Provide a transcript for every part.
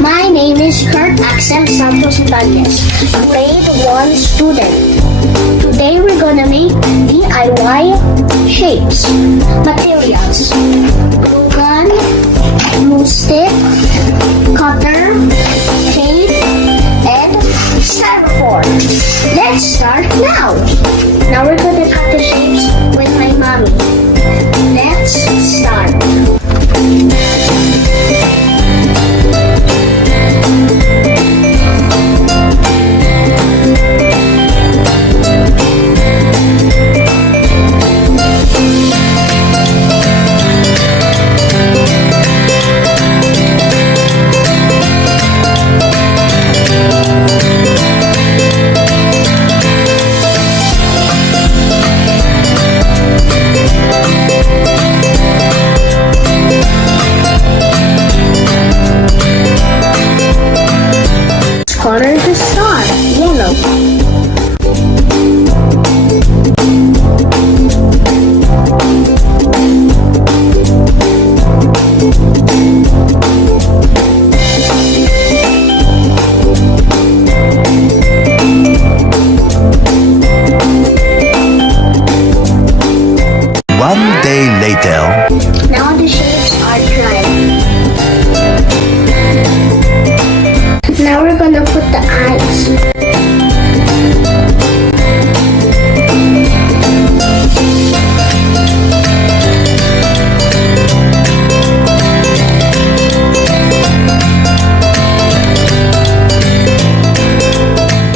My name is Kurt Axel Santos Ibanez, grade 1 student. Today we're gonna make DIY shapes. Materials: glue gun, glue stick, cutter, tape, and styrofoam. Let's start now. Now we're gonna cut the shapes with my mommy. Let's start. Color the star yellow. One day later. Now the shapes are dry. Now we're gonna put the eyes.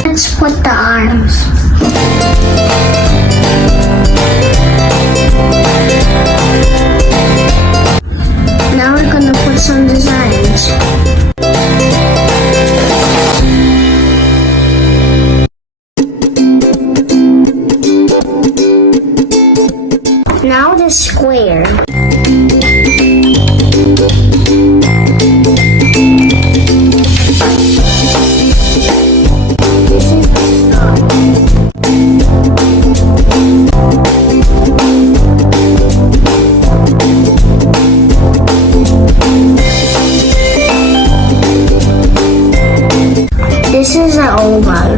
Let's put the arms. Now we're gonna put some designs. Now the square. This is the star. This is an oval.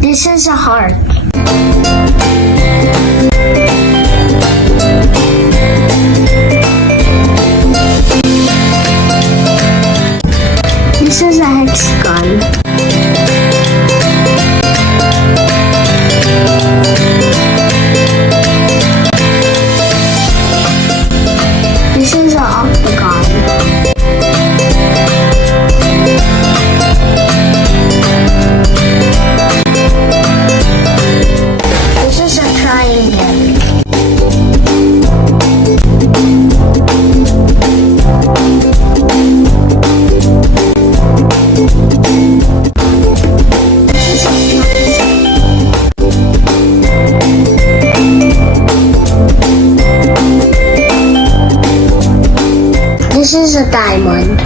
This is a heart. This is a hexagon. This is an octagon. This is a triangle. This is a This is a diamond.